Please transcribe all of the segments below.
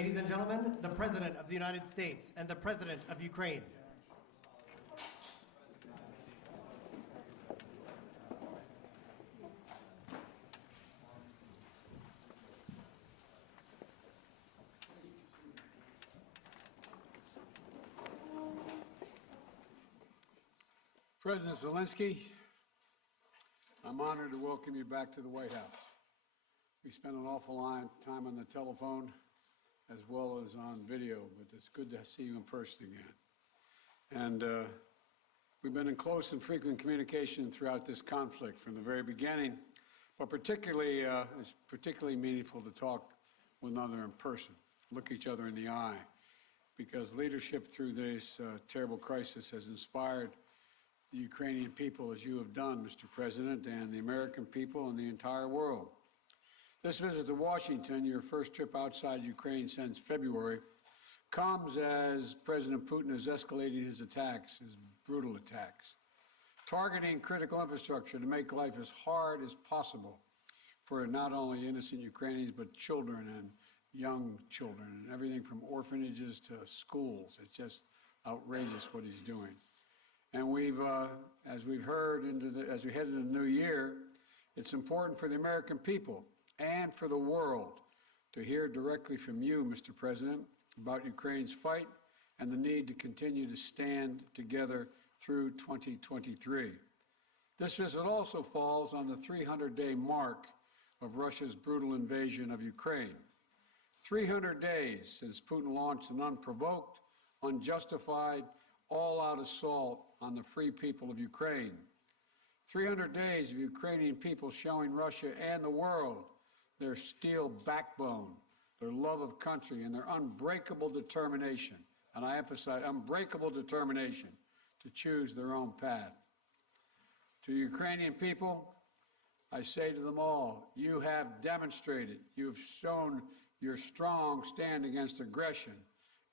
Ladies and gentlemen, the President of the United States and the President of Ukraine. President Zelenskyy, I'm honored to welcome you back to the White House. We spent an awful lot of time on the telephone as well as on video, but it's good to see you in person again. And we've been in close and frequent communication throughout this conflict from the very beginning, but it's particularly meaningful to talk with one another in person, look each other in the eye, because leadership through this terrible crisis has inspired the Ukrainian people, as you have done, Mr. President, and the American people and the entire world. This visit to Washington, your first trip outside Ukraine since February, comes as President Putin has escalated his attacks, his brutal attacks, targeting critical infrastructure to make life as hard as possible for not only innocent Ukrainians, but children and young children, and everything from orphanages to schools. It's just outrageous what he's doing. And as we've heard, as we head into the new year, it's important for the American people and for the world to hear directly from you, Mr. President, about Ukraine's fight and the need to continue to stand together through 2023. This visit also falls on the 300-day mark of Russia's brutal invasion of Ukraine. 300 days since Putin launched an unprovoked, unjustified, all-out assault on the free people of Ukraine. 300 days of Ukrainian people showing Russia and the world their steel backbone, their love of country, and their unbreakable determination, and I emphasize unbreakable determination, to choose their own path. To Ukrainian people, I say to them all, you have demonstrated, you have shown your strong stand against aggression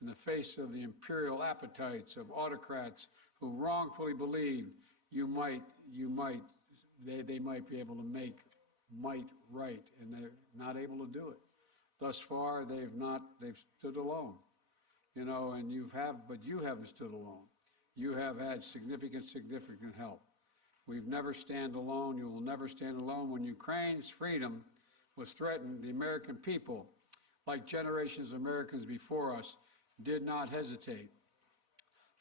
in the face of the imperial appetites of autocrats who wrongfully believe they might be able to make might right, and they're not able to do it. Thus far, they've stood alone, and you haven't stood alone. You have had significant help. We've never stand alone. You will never stand alone. When Ukraine's freedom was threatened, the American people, like generations of Americans before us, did not hesitate.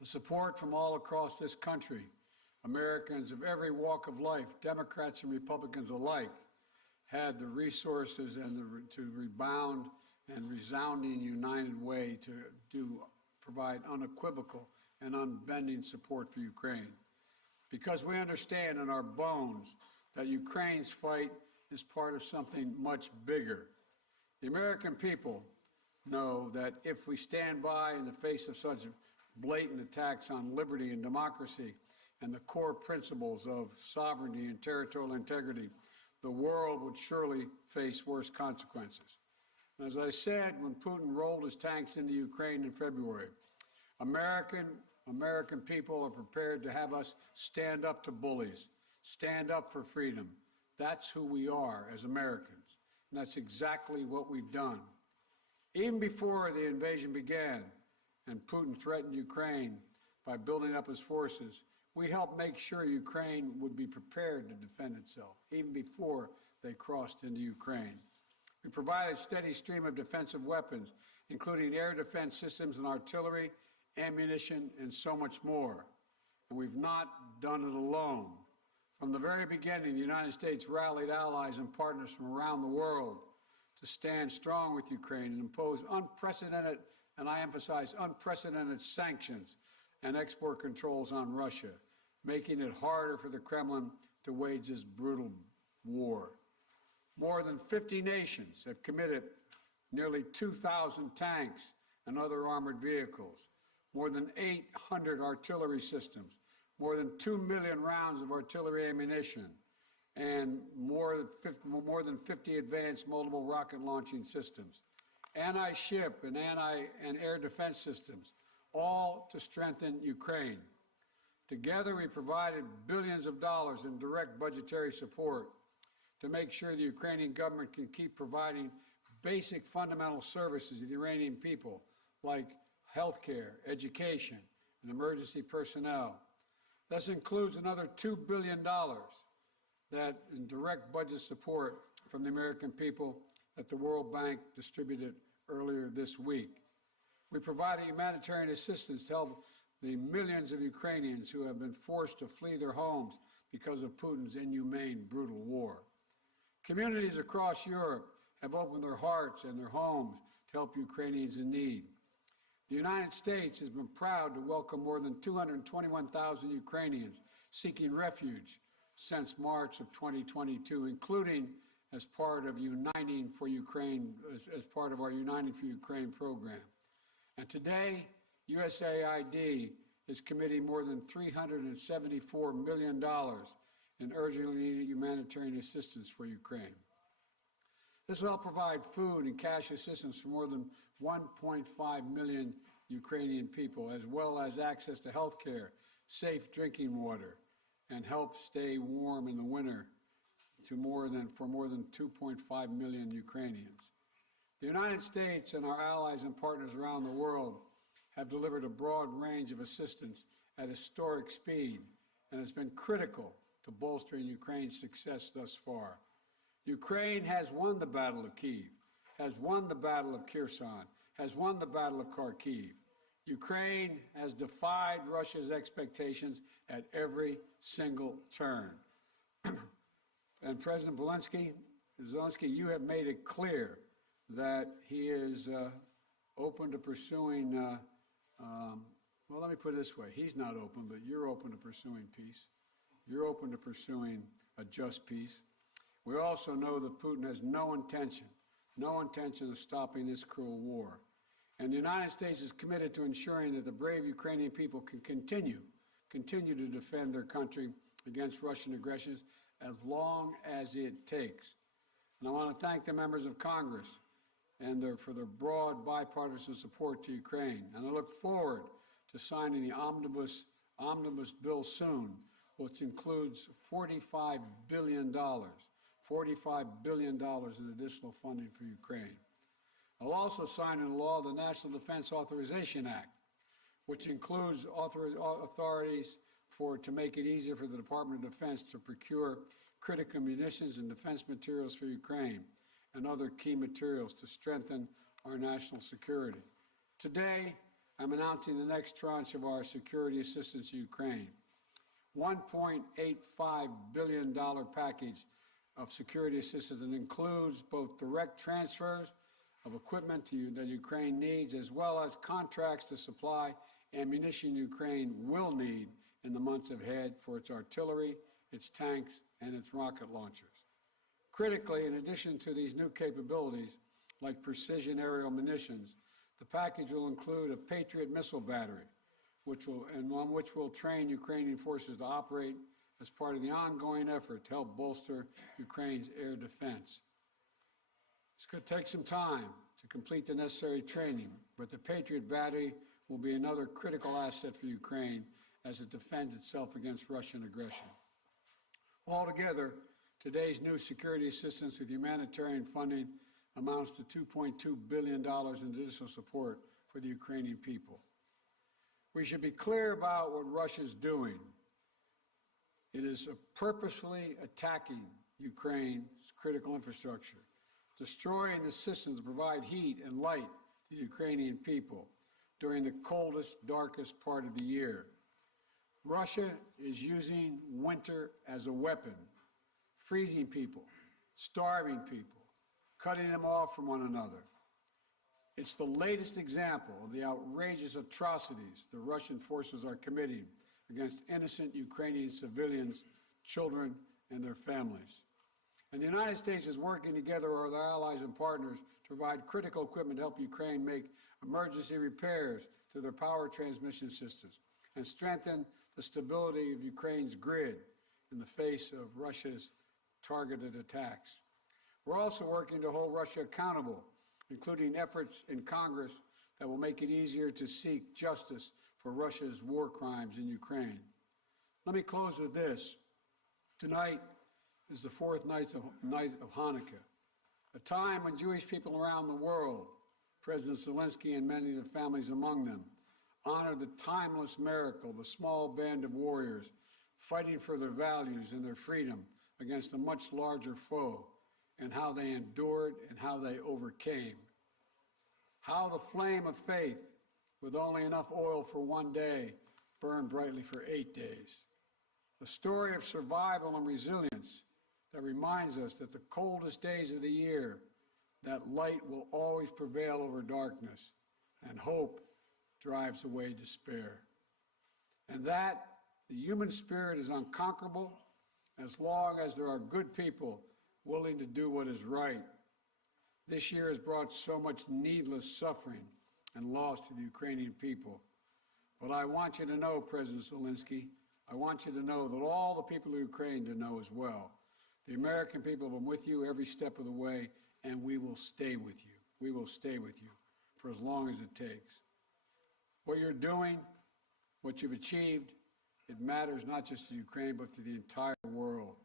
The support from all across this country, Americans of every walk of life, Democrats and Republicans alike, had the resources and to rebound and resounding united way to provide unequivocal and unbending support for Ukraine. Because we understand in our bones that Ukraine's fight is part of something much bigger. The American people know that if we stand by in the face of such blatant attacks on liberty and democracy and the core principles of sovereignty and territorial integrity, the world would surely face worse consequences. And as I said, when Putin rolled his tanks into Ukraine in February, American people are prepared to have us stand up to bullies, stand up for freedom. That's who we are as Americans, and that's exactly what we've done. Even before the invasion began and Putin threatened Ukraine by building up his forces, we helped make sure Ukraine would be prepared to defend itself, even before they crossed into Ukraine. We provided a steady stream of defensive weapons, including air defense systems and artillery, ammunition, and so much more. And we've not done it alone. From the very beginning, the United States rallied allies and partners from around the world to stand strong with Ukraine and impose unprecedented, and I emphasize unprecedented, sanctions and export controls on Russia, making it harder for the Kremlin to wage this brutal war. More than 50 nations have committed nearly 2,000 tanks and other armored vehicles, more than 800 artillery systems, more than 2 million rounds of artillery ammunition, and more than 50 advanced multiple rocket launching systems, anti-ship and air defense systems, all to strengthen Ukraine. Together, we provided billions of dollars in direct budgetary support to make sure the Ukrainian government can keep providing basic fundamental services to the Iranian people, like health care, education, and emergency personnel. This includes another $2 billion that in direct budget support from the American people that the World Bank distributed earlier this week. We provided humanitarian assistance to help the millions of Ukrainians who have been forced to flee their homes because of Putin's inhumane, brutal war. Communities across Europe have opened their hearts and their homes to help Ukrainians in need. The United States has been proud to welcome more than 221,000 Ukrainians seeking refuge since March of 2022, including as part of Uniting for Ukraine, as part of our Uniting for Ukraine program. And today, USAID is committing more than $374 million in urgently needed humanitarian assistance for Ukraine. This will help provide food and cash assistance for more than 1.5 million Ukrainian people, as well as access to health care, safe drinking water, and help stay warm in the winter for more than 2.5 million Ukrainians. The United States and our allies and partners around the world have delivered a broad range of assistance at historic speed and has been critical to bolstering Ukraine's success thus far. Ukraine has won the Battle of Kyiv, has won the Battle of Kherson, has won the Battle of Kharkiv. Ukraine has defied Russia's expectations at every single turn. And President Zelenskyy, you have made it clear that he is open to pursuing, well, let me put it this way. He's not open, but you're open to pursuing peace. You're open to pursuing a just peace. We also know that Putin has no intention of stopping this cruel war. And the United States is committed to ensuring that the brave Ukrainian people can continue to defend their country against Russian aggression as long as it takes. And I want to thank the members of Congress for their broad bipartisan support to Ukraine. And I look forward to signing the omnibus bill soon, which includes $45 billion in additional funding for Ukraine. I'll also sign into law the National Defense Authorization Act, which includes authorities to make it easier for the Department of Defense to procure critical munitions and defense materials for Ukraine and other key materials to strengthen our national security. Today, I'm announcing the next tranche of our security assistance to Ukraine. $1.85 billion package of security assistance that includes both direct transfers of equipment that Ukraine needs, as well as contracts to supply ammunition Ukraine will need in the months ahead for its artillery, its tanks, and its rocket launchers. Critically, in addition to these new capabilities, like precision aerial munitions, the package will include a Patriot missile battery, on which will train Ukrainian forces to operate as part of the ongoing effort to help bolster Ukraine's air defense. It's going to take some time to complete the necessary training, but the Patriot battery will be another critical asset for Ukraine as it defends itself against Russian aggression. Altogether, today's new security assistance with humanitarian funding amounts to $2.2 billion in additional support for the Ukrainian people. We should be clear about what Russia's doing. It is purposefully attacking Ukraine's critical infrastructure, destroying the systems that provide heat and light to the Ukrainian people during the coldest, darkest part of the year. Russia is using winter as a weapon, freezing people, starving people, cutting them off from one another. It's the latest example of the outrageous atrocities the Russian forces are committing against innocent Ukrainian civilians, children, and their families. And the United States is working together with our allies and partners to provide critical equipment to help Ukraine make emergency repairs to their power transmission systems and strengthen the stability of Ukraine's grid in the face of Russia's targeted attacks. We're also working to hold Russia accountable, including efforts in Congress that will make it easier to seek justice for Russia's war crimes in Ukraine. Let me close with this. Tonight is the fourth night of Hanukkah. A time when Jewish people around the world, President Zelenskyy and many of the families among them, honored the timeless miracle of a small band of warriors fighting for their values and their freedom against a much larger foe, and how they endured and how they overcame. How the flame of faith, with only enough oil for one day, burned brightly for 8 days. A story of survival and resilience that reminds us that the coldest days of the year, that light will always prevail over darkness, and hope drives away despair. And that the human spirit is unconquerable as long as there are good people willing to do what is right. This year has brought so much needless suffering and loss to the Ukrainian people. But I want you to know, President Zelenskyy, I want you to know that all the people of Ukraine to know as well. The American people have been with you every step of the way, and we will stay with you. We will stay with you for as long as it takes. What you're doing, what you've achieved, it matters not just to Ukraine, but to the entire world.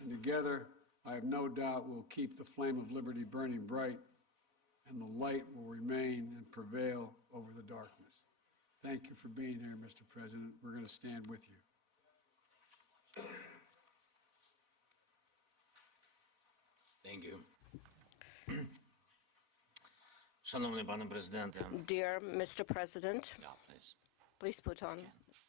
And together, I have no doubt we'll keep the flame of liberty burning bright, and the light will remain and prevail over the darkness. Thank you for being here, Mr. President. We're going to stand with you. Thank you. Шановний пане президенте, Dear Mr. President, please. please put on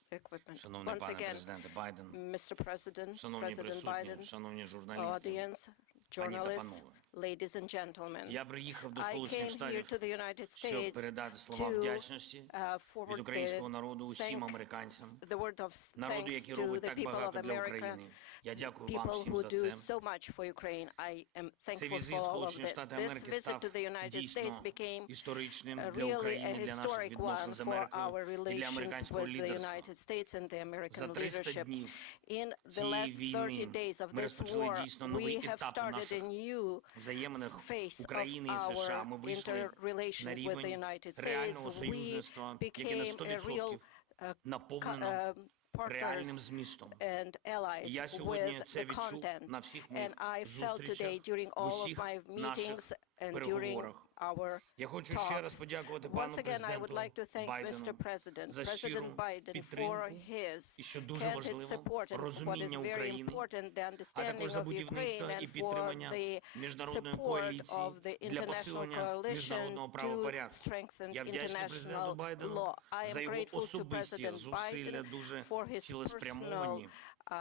the equipment. Шановний Once пане again, президенте Байден, Mr. President, шановні President присутні, Biden, шановні журналісти, audience, пані та journalists, панове. ladies and gentlemen. Я приїхав до I Сполучених came here Штатів, to the United щоб States передати слова to вдячності від forward українського the, народу усім thank американцям, the word of народу, thanks який to робить the так people of багато для America, України. Я дякую вам people всім who за do це. so much for Ukraine. I am Цей thankful візит for в all of Сполучені this. Штати This Америки visit став to the United States дійсно became історичним для really a України, для наших historic відносин one з for Америкою our і для relations американського with the лідерства. United States and the За American 300 leadership. днів In the цієї last 30 війни days of ми this розпочали war, дійсно новий we have етап started наших a new взаєминах phase of України і США. Ми our вийшли на interrelations with the рівень United States. реального We союзництва, яке на became a real 100% наповнено реальним partners змістом. and allies І я сьогодні with це the відчув content. на всіх моїх And I felt today зустрічах, during в all of усіх my наших meetings and during переговорах. our Я хочу ще раз talks. подякувати пану Once again, I would президенту like to thank Mr. Байдену President, за щиру President Biden, for підтримку his і, що дуже candid важливо, support and what is розуміння very України, important, the а understanding також за of Ukraine будівництво і and for підтримання the міжнародної support коаліції of the для international посилення coalition міжнародного to правопорядку. strengthen Я вдячний президенту international Байдену law. I за am його grateful to особисті President зусилля, Biden дуже for his цілеспрямовані,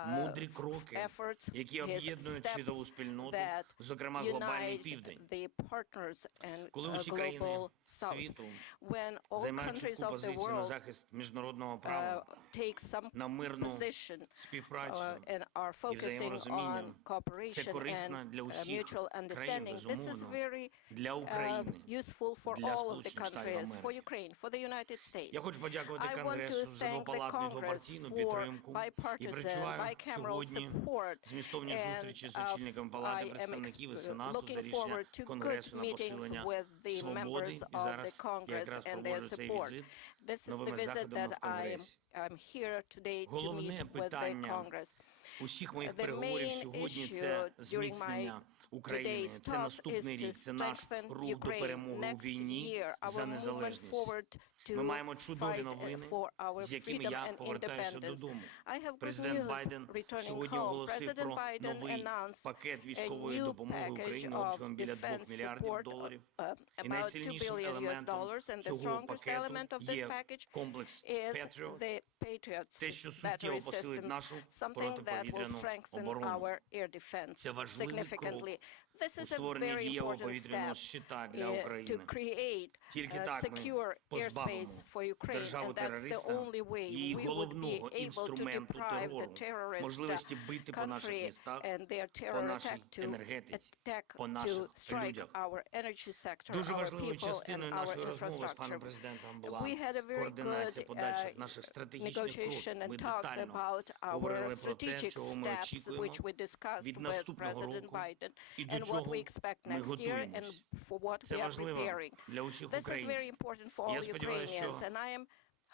мудрі кроки, efforts, які his об'єднують світову steps спільноту, that зокрема глобальний unite південь. the partners and Коли усі країни global south. світу When all займають countries чітку of the позицію на world захист міжнародного права, take some на мирну position співпрацю and are і focusing взаєморозуміння, on це cooperation корисно and для усіх mutual країн, understanding. This is безумовно, very для України, useful for для all of the Сполучених Штатів countries, for Америки. Ukraine, for the United States. Я хочу подякувати I want to Конгресу за thank the двопалатну і Congress двопартійну for підтримку і bipartisan, перечуваю bicameral сьогодні support. змістовні And зустрічі з очільником Палати I am представників і Сенату за looking рішення forward to good Конгресу на meetings посилення with the свободи. members І of the зараз я Congress якраз and their проводжу цей support. візит This is the новими visit заходами that в Конгресі. I'm here today to Головне meet with the питання Congress. усіх моїх The переговорів main сьогодні issue це during зміцнення України. today's Це talk is наступний to рік, це наш strengthen рух до Ukraine. перемоги у Next війні year, за our movement незалежність. forward to Ми маємо чудові fight новини, for our з якими freedom я and повертаюся independence. додому. I have good Президент news Байден returning сьогодні home. оголосив President про Biden новий announced пакет a військової new допомоги package Україні of обсягом біля $2 defense мільярдів support, доларів. І about $2 найсильнішим billion елементом and the цього strongest element пакету of this є package комплекс is Patriot, the Patriots те, що battery суттєво посилить systems, нашу something that will протиповітряну strengthen оборону. our air defense Це важливий крок significantly. This у is a створенні very дієвого important повітряного step щита для to України. create Тільки так ми secure позбавимо airspace for Ukraine, державу and that's the терориста only way її we would be головного able to інструменту deprive the терору, terrorist можливості бити по наших country містах, and their по terror нашій attack to енергетиці, attack по to наших strike людях. our energy sector, Дуже our важливою people and частиною our нашої розмови з паном infrastructure. президентом була We had a very координація good подальших наших стратегічних negotiation кроків. Ми and talks детально about our говорили про те, strategic чого ми steps, очікуємо which we discussed від with наступного President року Biden, і до and what чого we expect ми next year and готуємось. for what Це we are важливо preparing. для усіх This is very українців. important for all Я сподіваюся, Ukrainians, що and I am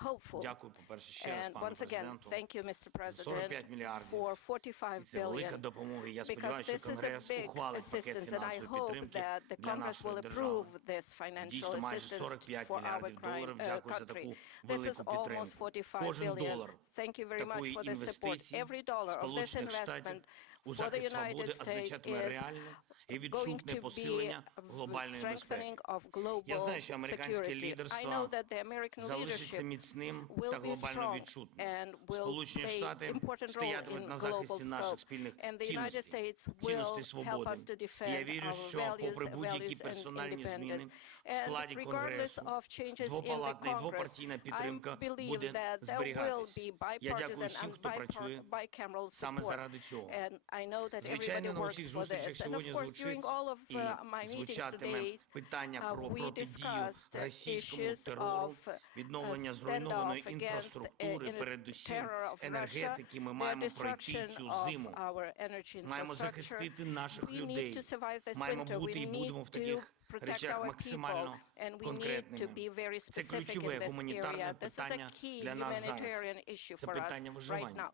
hopeful. Дякую, по-перше, ще раз And пану once again, президенту. thank you, Mr. President, 45 мільярдів. for 45 І це велика billion, допомога. І я because сподіваюся, що this is a Конгрес big ухвалить пакет assistance, and I фінансової hope підтримки that the для Congress нашої will держави. approve this financial Дійсно, майже assistance 45 for our мільярдів доларів. Дякую за country. таку This is велику almost підтримку. 45 Кожен billion. долар Thank you very much такої for this support. інвестиції Every dollar of this Сполучених Штатів investment у for the захист United свободи States означатиме is реальне і going відчутне to be посилення a глобальної безпеки. strengthening of Я global знаю, що американське security. I know лідерство that the American залишиться leadership міцним will та be глобально strong відчутним. and will Сполучені play Штати important role стоятимуть in на global захисті наших scope. спільних And the United цінностей, States will цінностей help свободи. us to І я defend вірю, our що попри values будь-які and персональні зміни independence. в And складі regardless Конгресу, of changes in the двопалатна і Congress, двопартійна I підтримка believe буде that there will зберігатись. be Я дякую bipartisan всім, and хто працює bicameral саме support. заради цього. And I know that everybody Звичайно, на works усіх for зустрічах this. And of сьогодні course, звучить during all of і my meetings звучатиме today, питання про we протидію discussed російському issues терору, of відновлення standoff зруйнованої against інфраструктури, передусім terror of Russia, енергетики. Ми the маємо пройти destruction цю of зиму. our energy Маємо infrastructure. захистити наших We need людей. to survive this Маємо winter. бути і We будемо need в to таких protect речах our people, максимально and we need to конкретними. be very Це specific in ключове this гуманітарне area. This is a питання key для нас зараз. humanitarian issue Це for us питання right виживання. now.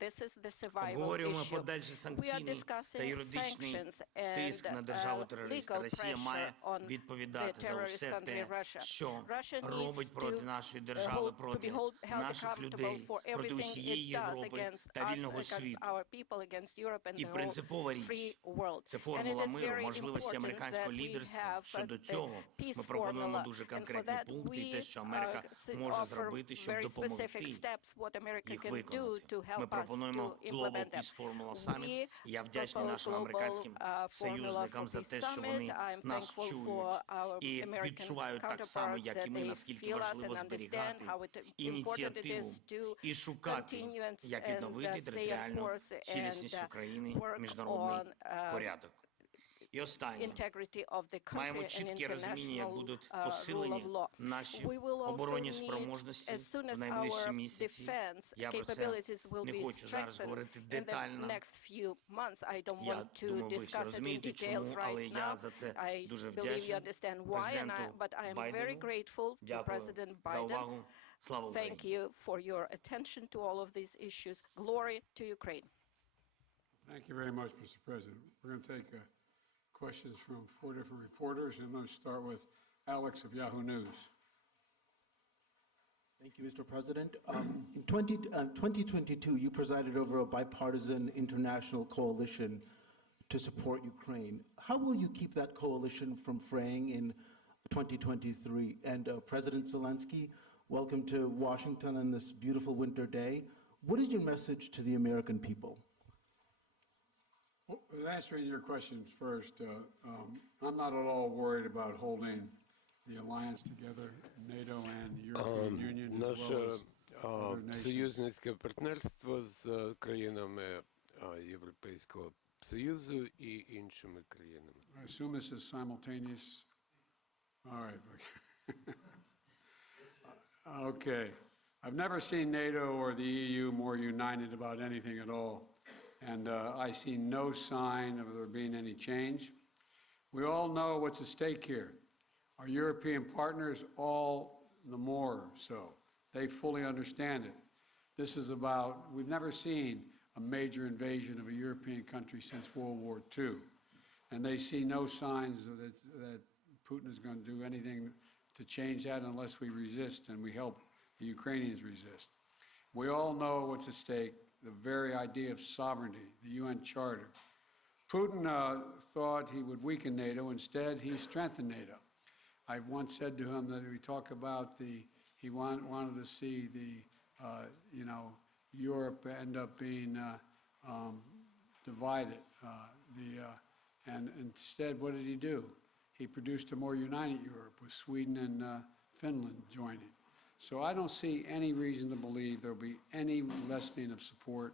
This is the survival Обговорюємо issue. подальший We are санкційний та discussing юридичний sanctions тиск на and державу-терориста. legal Росія pressure має on відповідати the за terrorist все country те, Russia. що Russia needs робить проти to нашої держави, to be проти held наших accountable людей, for проти everything усієї it does Європи against та us, вільного against світу. our people, against Europe and І the whole принципова free річ world. – це And it формула is миру, very можливості important американського that we лідерства. have Щодо the цього peace ми пропонуємо formula, дуже and for конкретні that пункти і те, що we Америка може offer зробити, щоб very допомогти specific steps what America їх can do виконати. to Ми help us пропонуємо to Global implement them. Peace Formula Summit. We І я вдячний propose нашим global американським formula союзникам for за peace те, що summit. вони I'm нас thankful чують for our і American відчувають так само, counterparts як that і ми, they наскільки feel us and важливо understand зберігати how important it ініціативу is to і шукати, continue як and відновити stay on територіальну course цілісність and України, work міжнародний on порядок. І останнє. integrity of the country Маємо and чітке розуміння, як international будуть rule of посилені law. наші We will also оборонні need, спроможності as soon в as найближчі our місяці. defense Я про це capabilities will не be хочу зараз strengthened говорити in the детально. next few months. I don't Я want to думаю, ви всі discuss it in розумієте, details чому, але right я now. за це I дуже believe you вдячний understand why, президенту but I am very Байдену. grateful to Дякую President за Biden. увагу. Слава Thank Україні! you for your attention to all of these issues. Glory to Ukraine. Thank you very much, Mr. President. We're going to take questions from 4 different reporters, and I'm going to start with Alex of Yahoo News. Thank you, Mr. President. In 2022, you presided over a bipartisan international coalition to support Ukraine. How will you keep that coalition from fraying in 2023? And President Zelenskyy, welcome to Washington on this beautiful winter day. What is your message to the American people? Well, answering your questions first, I'm not at all worried about holding the alliance together, NATO and the European Union, as Наше well as other nations. союзницьке партнерство з країнами Європейського Союзу і іншими країнами. I assume this is simultaneous. All right. Okay. I've never seen NATO or the EU more united about anything at all. And I see no sign of there being any change. We all know what's at stake here. Our European partners, all the more so. They fully understand it. This is about, we've never seen a major invasion of a European country since World War II. And they see no signs that Putin is going to do anything to change that unless we resist and we help the Ukrainians resist. We all know what's at stake, the very idea of sovereignty, the UN Charter. Putin thought he would weaken NATO. Instead, he strengthened NATO. I once said to him that we talk about he wanted to see Europe end up being divided. And instead, what did he do? He produced a more united Europe with Sweden and Finland joining. So I don't see any reason to believe there will be any lessening of support.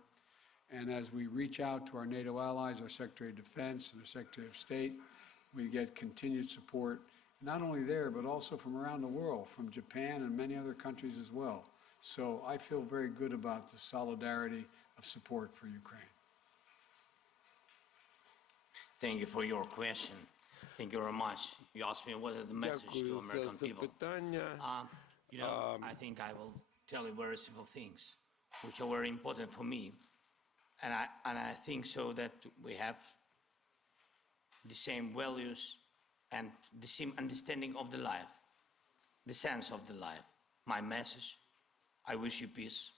And as we reach out to our NATO allies, our Secretary of Defense and our Secretary of State, we get continued support, not only there, but also from around the world, from Japan and many other countries as well. So I feel very good about the solidarity of support for Ukraine. Thank you for your question. Thank you very much. You asked me what is the message to Дякую за American people. запитання. You know, I think I will tell you very simple things, which are very important for me. And I think so that we have the same values and the same understanding of the life, the sense of the life. My message, I wish you peace.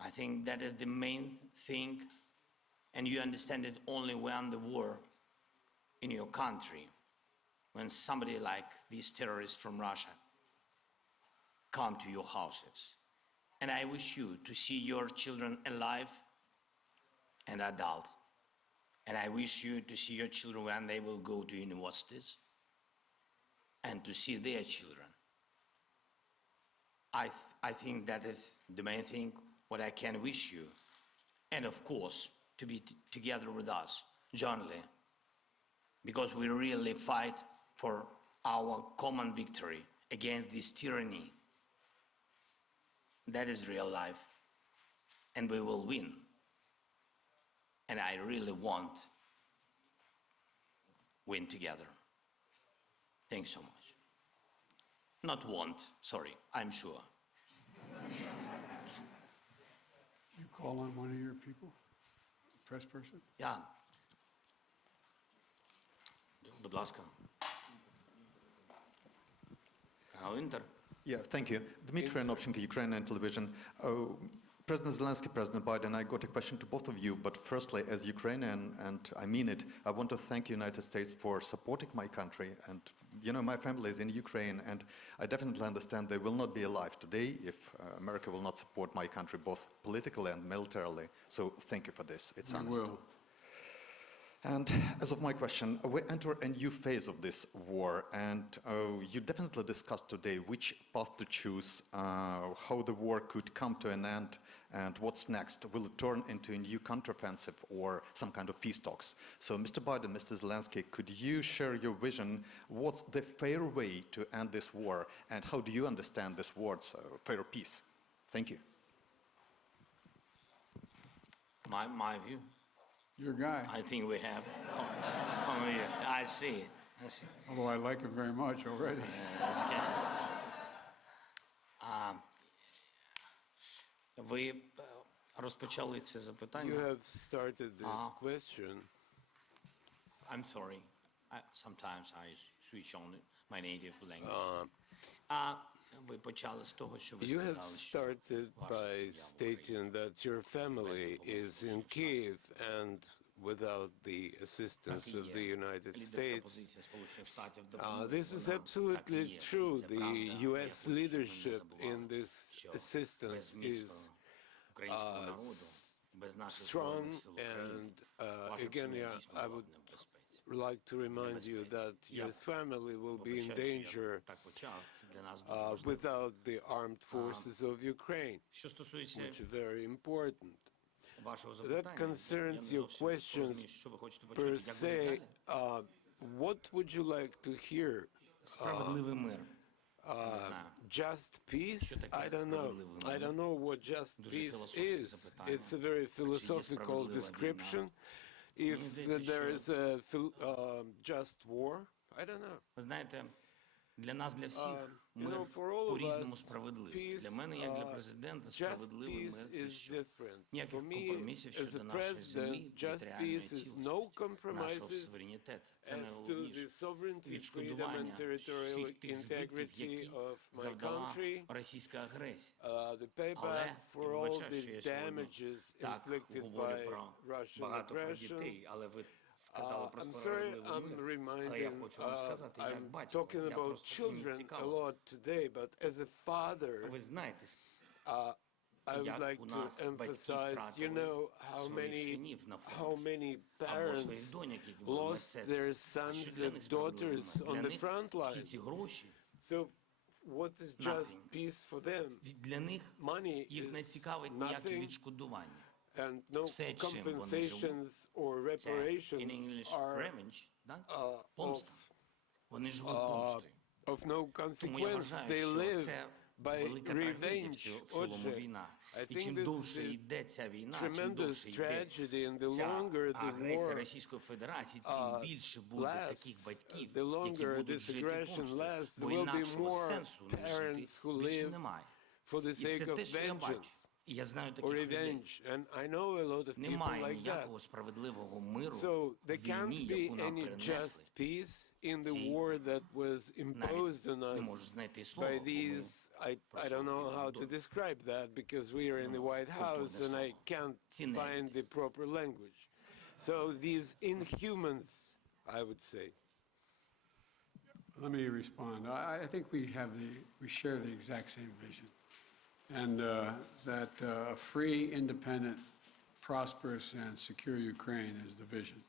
I think that is the main thing, and you understand it only when the war in your country, when somebody like these terrorists from Russia come to your houses. And I wish you to see your children alive and adult. And I wish you to see your children when they will go to universities and to see their children. I think that is the main thing what I can wish you. And of course, to be together with us, jointly, because we really fight for our common victory against this tyranny. That is real life, and we will win. And I really want win together. Thanks so much. Not want, sorry, I'm sure. You call on one of your people, press person? Yeah. Будь ласка. Канал Інтер. Yeah, thank you. Dmitry Anopchenko, Ukrainian television. President Zelensky, President Biden, I got a question to both of you, but firstly, as Ukrainian, and I mean it, I want to thank the United States for supporting my country. And, you know, my family is in Ukraine, and I definitely understand they will not be alive today if America will not support my country, both politically and militarily. So thank you for this. It's honest. Will. And as of my question, we enter a new phase of this war, and you definitely discussed today which path to choose, how the war could come to an end, and what's next. Will it turn into a new counteroffensive or some kind of peace talks? So, Mr. Biden, Mr. Zelensky, could you share your vision? What's the fair way to end this war, and how do you understand this word's fair peace? Thank you. My view. Your guy, I think we have. Come here. I see. although I like him very much already. Ви розпочали це You запитання. have started this question. I'm sorry. Sometimes I switch on my native language. Ви почали з того, що ви You have сказали, що started ваша by сім'я в stating that your family is in Kiev and without the assistance of the United States. This is absolutely true. The U.S. leadership in this assistance is strong, and again, I would like to remind you that your family will be in danger without the armed forces of Ukraine, Що стосується which is very important. вашого That запитання, concerns я не your зовсім questions розумію, що ви хочете почути, per як буде se. далі. What would you like to hear? Справедливий мир. Не знаю. Just peace? Що таке I don't know. справедливий I мир? don't know what just Дуже peace філософське is. запитання. It's a very philosophical справедлива description. війна? If Мені здається, there що- is a just war, I don't know. Ви знаєте, для нас, для всіх, you мир know, for all of по-різному us, справедливий. peace, Для мене, як для президента, Just справедливий peace мир – is це що? different. Ніяких For me, компромісів as щодо a нашої землі, president, just територіальної peace is no цілісності, нашого compromises суверенітету. Це as to the найголовніше. sovereignty, freedom, and Відшкодування territorial всіх тих збитків, integrity які of my завдала country, російська агресія. the payback Але for я all вибачаю, the що я сьогодні damages так inflicted говорю by про Russian багато про aggression. дітей, але ви сказали про I'm sorry, справедливий I'm мир. Але я reminding, хочу вам сказати, як I'm батько, talking я about просто мені children a цікаво. lot today, but as a father, Ви знаєте, I would як like у to нас батьки emphasize, you втратили know, своїх синів на how фронті, many або своїх parents доньок, які були в lost мистецтві. their А що sons для and них справедливий daughters мир? on Для the них front всі ці lines. гроші, So what is just Nothing. peace for them? для них Money їх не is цікавить ніяке nothing, відшкодування. and no Все, чим вони живуть, compensations or це in reparations English are revenge, да? of, Помста. Вони живуть помстою. of no Тому я consequence. вважаю, They що live це by велика трагедія в revenge. цілому Отже, війна. I І think чим this довше is a йде ця війна, чим tremendous довше йде tragedy, and the ця longer the агресія war Російської Федерації, тим більше буде таких lasts, батьків, the які longer будуть this жити aggression помстою. lasts, Бо there will be інакшого more сенсу не жити parents who більше live немає. for the І sake це of те, що я бачу. vengeance І я знаю or таких людей. revenge. And I know a lot of people Немає like that. ніякого справедливого миру So в there can't війні, be яку нам any перенесли. just peace in the Ці war that was imposed on навіть не us можу знайти слова, by бо ми these, I don't know how to describe that because we are in the White House and I can't find the proper language. So these inhumans, I would say. Let me respond. I think we share the exact same vision. And that a free, independent, prosperous, and secure Ukraine is the vision.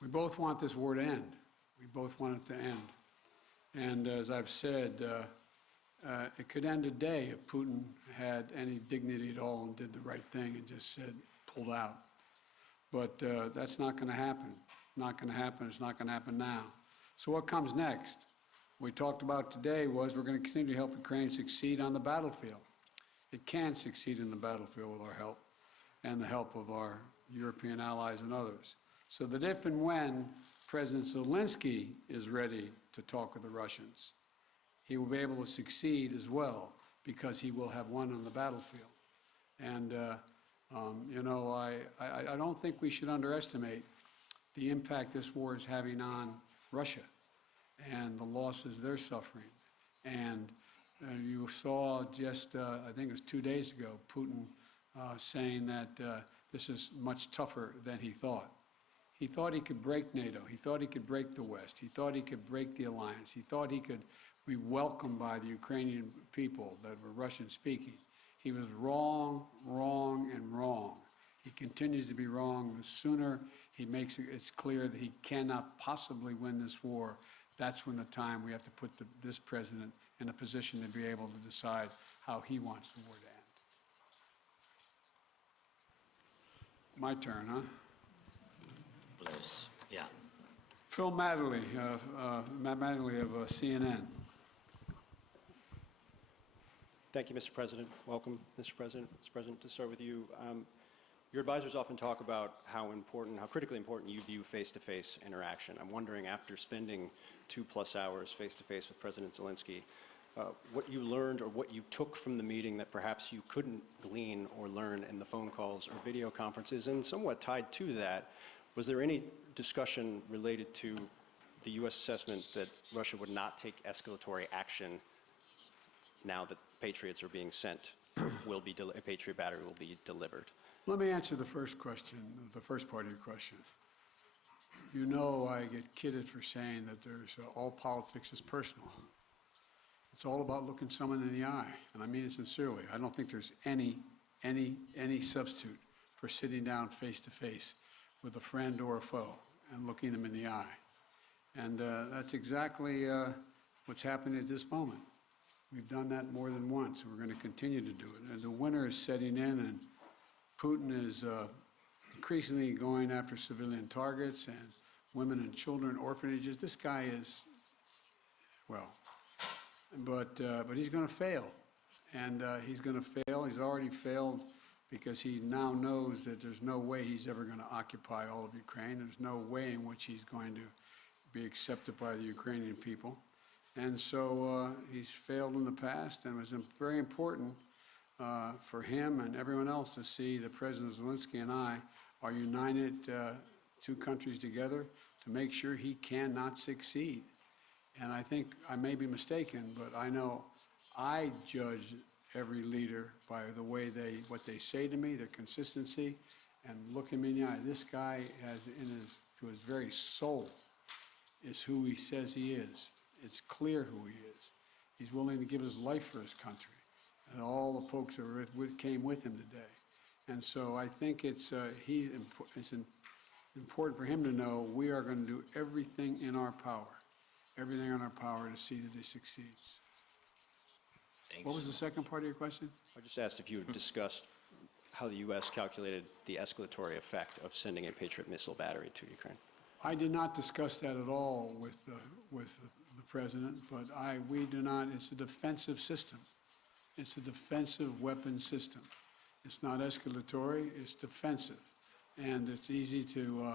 We both want this war to end. We both want it to end. And as I've said, it could end today if Putin had any dignity at all and did the right thing and just said, pulled out. But that's not going to happen. Not going to happen. It's not going to happen now. So what comes next? What we talked about today was we're going to continue to help Ukraine succeed on the battlefield. It can succeed in the battlefield with our help and the help of our European allies and others. So that if and when President Zelenskyy is ready to talk with the Russians, he will be able to succeed as well because he will have won on the battlefield. And, you know, I don't think we should underestimate the impact this war is having on Russia and the losses they're suffering. And you saw just, I think it was 2 days ago, Putin saying that this is much tougher than he thought. He thought he could break NATO. He thought he could break the West. He thought he could break the alliance. He thought he could be welcomed by the Ukrainian people that were Russian-speaking. He was wrong, wrong, and wrong. He continues to be wrong. The sooner he makes it's clear that he cannot possibly win this war, that's when the time we have to put this president in a position to be able to decide how he wants the war to end. My turn, huh? Please. Yeah. Phil Matterly, Matt Matterly of CNN. Thank you, Mr. President. Welcome, Mr. President. Mr. President, to start with you, your advisors often talk about how critically important you view face-to-face interaction. I'm wondering, after spending 2+ hours face-to-face with President Zelenskyy, what you learned or what you took from the meeting that perhaps you couldn't glean or learn in the phone calls or video conferences, and somewhat tied to that, was there any discussion related to the U.S. assessment that Russia would not take escalatory action now that Patriots are being sent, a Patriot battery will be delivered? Let me answer the first question, the first part of your question. You know I get kidded for saying that there's all politics is personal. It's all about looking someone in the eye, and I mean it sincerely. I don't think there's any substitute for sitting down face to face with a friend or a foe and looking them in the eye. And that's exactly what's happening at this moment. We've done that more than once, and we're going to continue to do it. And the winter is setting in, and Putin is increasingly going after civilian targets and women and children, orphanages. This guy is, well, but he's going to fail. And he's going to fail. He's already failed because he now knows that there's no way he's ever going to occupy all of Ukraine. There's no way in which he's going to be accepted by the Ukrainian people. And so he's failed in the past, and it was very important for him and everyone else to see that President Zelenskyy and I are united, two countries together, to make sure he cannot succeed. And I think I may be mistaken, but I know I judge every leader by the way what they say to me, their consistency, and look him in the eye. This guy has to his very soul is who he says he is. It's clear who he is. He's willing to give his life for his country, and all the folks that came with him today. And so I think it's important for him to know we are going to do everything in our power to see that he succeeds. Thanks. What was the second part of your question? I just asked if you had discussed how the U.S. calculated the escalatory effect of sending a Patriot missile battery to Ukraine. I did not discuss that at all with the president, but we do not. It's a defensive system. It's a defensive weapon system. It's not escalatory. It's defensive, and it's easy to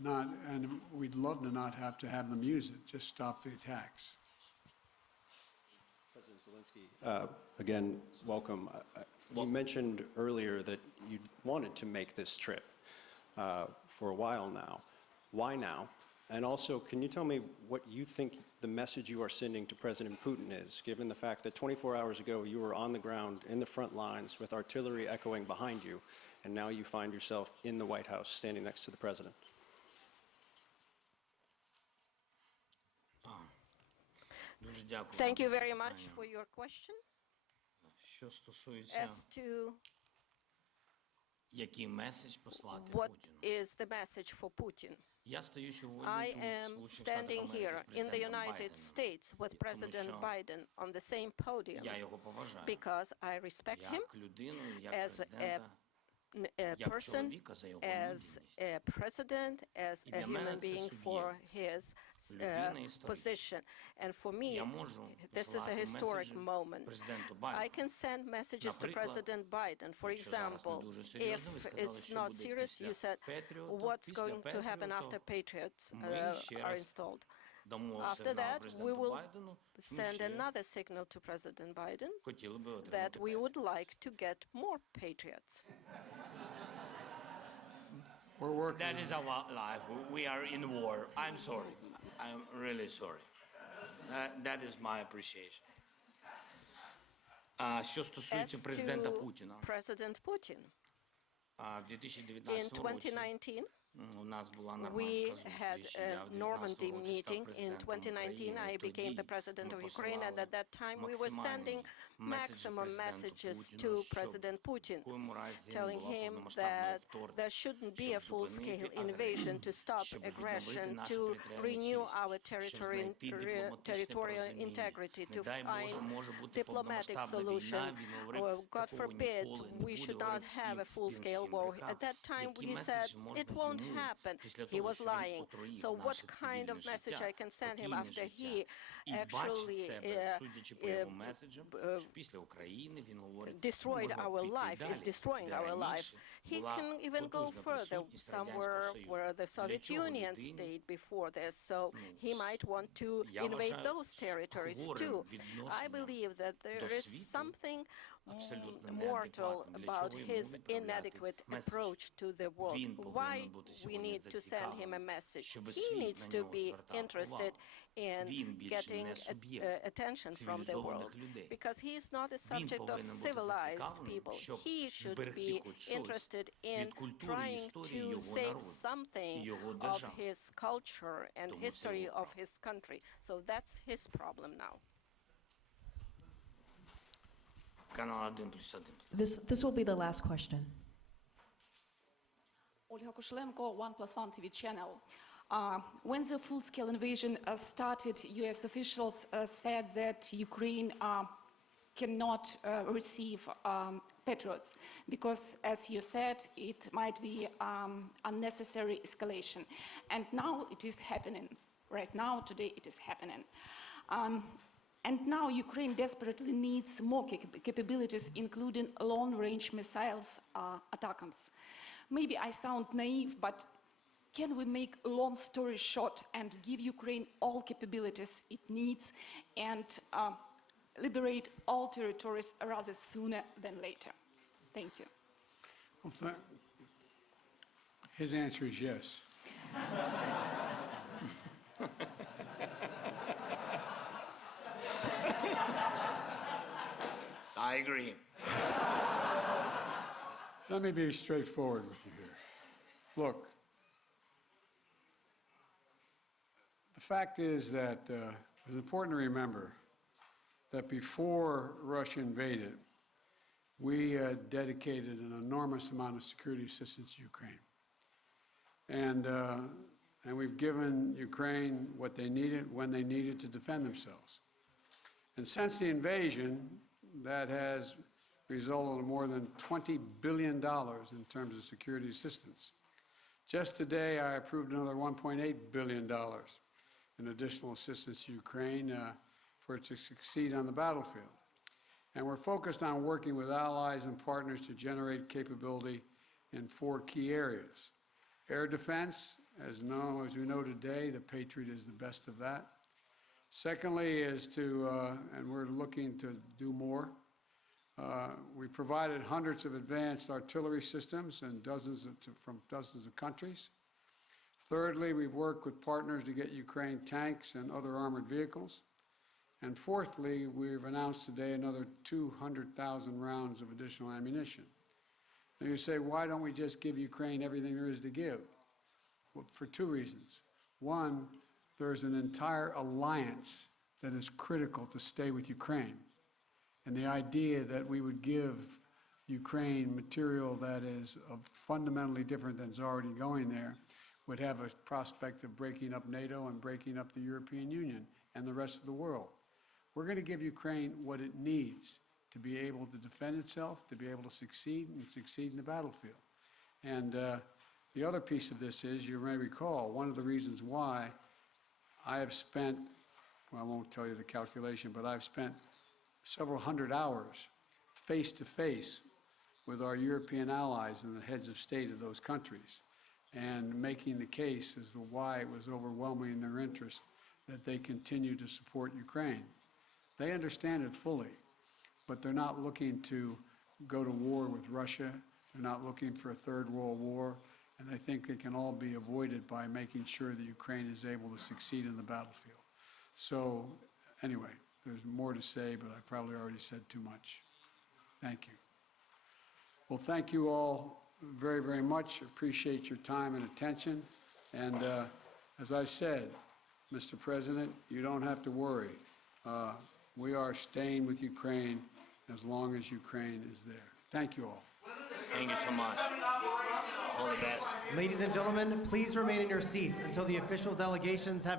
not. And we'd love to not have to have them use it. Just stop the attacks. President Zelenskyy, again, welcome. You mentioned earlier that you wanted to make this trip for a while now. Why now? And also, can you tell me what you think the message you are sending to President Putin is, given the fact that 24 hours ago you were on the ground in the front lines with artillery echoing behind you, and now you find yourself in the White House standing next to the President? Thank you very much for your question. Що стосується, As to який меседж послати what Путіну. is the message for Putin, Я стою сьогодні I тут, am в Сполучених Штатах standing Америки, here з in the президентом United Байденом, States with President що Biden on the same podium я його поважаю, because I respect him як людину, як as президента, a як person, чоловіка за його as людяність. a president, as І a для мене human це being for his людина історична. position. And for me, Я можу this is a посилати historic меседжі moment. президенту I Байдену. can send messages to Наприклад, President Biden. For якщо зараз не example, дуже if серйозно, ви сказали, it's що not буде serious, після you said, Петріоту, what's після going to happen Петріоту after Patriots ми ще are раз installed? дамо After сигнал that, we президенту will Байдену, ми send ще another signal to President Biden хотіли би that отримати we would Петріот. like to get more Patriots. We're working That on is our life. We are in war. I'm sorry. I'm really sorry. That is my appreciation. Що стосується As президента to Путіна, President Putin, в in 2019 році 2019, у нас була we нормандська had зустріч. a Я в 19 Normandy році meeting. став In президентом 2019, I України. became the Тоді president ми of Ukraine, and at that time we were sending maximum messages to President Putin, telling him that there shouldn't be a full-scale invasion, to stop aggression, to renew our territorial integrity, to find diplomatic solution. Or, God forbid, we should not have a full-scale war. At that time, he said it won't happen. He was lying. So what kind of message I can send him after he actually destroyed our life, is destroying our life? He can even go further, somewhere where the Soviet Union stayed before this, so he might want to invade those territories too. I believe that there is something mortal about his inadequate approach to the world. Why we need to send him a message? He needs to be interested in getting attention from the world, because he is not a subject of civilized people. He should be interested in trying to save something of his culture and history of his country. So that's his problem now. Канал 1+1. This will be the last question. Olga Kushelenko, 1+1 TV channel. When the full-scale invasion started, U.S. officials said that Ukraine cannot receive Patriots because, as you said, it might be unnecessary escalation. And now it is happening. Right now, today, it is happening. And now Ukraine desperately needs more capabilities, including long-range missiles, ATACMS. Maybe I sound naive, but can we make a long story short and give Ukraine all capabilities it needs and liberate all territories rather sooner than later? Thank you. Well, his answer is yes. I agree. Let me be straightforward with you here. Look, the fact is that it's important to remember that before Russia invaded, we dedicated an enormous amount of security assistance to Ukraine. And we've given Ukraine what they needed when they needed to defend themselves. And since the invasion, that has resulted in more than $20 billion in terms of security assistance. Just today, I approved another $1.8 billion in additional assistance to Ukraine for it to succeed on the battlefield. And we're focused on working with allies and partners to generate capability in 4 key areas. Air defense, as we know today, the Patriot is the best of that. Secondly is to, and we're looking to do more, we provided hundreds of advanced artillery systems and from dozens of countries. Thirdly, we've worked with partners to get Ukraine tanks and other armored vehicles. And fourthly, we've announced today another 200,000 rounds of additional ammunition. Now you say, why don't we just give Ukraine everything there is to give? Well, for two reasons. One, there's an entire alliance that is critical to stay with Ukraine. And the idea that we would give Ukraine material that is fundamentally different than is already going there would have a prospect of breaking up NATO and breaking up the European Union and the rest of the world. We're going to give Ukraine what it needs to be able to defend itself, to be able to succeed and succeed in the battlefield. And the other piece of this is, you may recall, one of the reasons why I have spent, well, I won't tell you the calculation, but I've spent several hundred hours face-to-face with our European allies and the heads of state of those countries, and making the case as to why it was overwhelming in their interest that they continue to support Ukraine. They understand it fully, but they're not looking to go to war with Russia. They're not looking for a third world war, and they think they can all be avoided by making sure that Ukraine is able to succeed in the battlefield. So anyway, there's more to say, but I probably already said too much. Thank you. Well, thank you all very, very much. Appreciate your time and attention. And as I said, Mr. President, you don't have to worry. We are staying with Ukraine as long as Ukraine is there. Thank you all. Thank you so much. All the best. Ladies and gentlemen, please remain in your seats until the official delegations have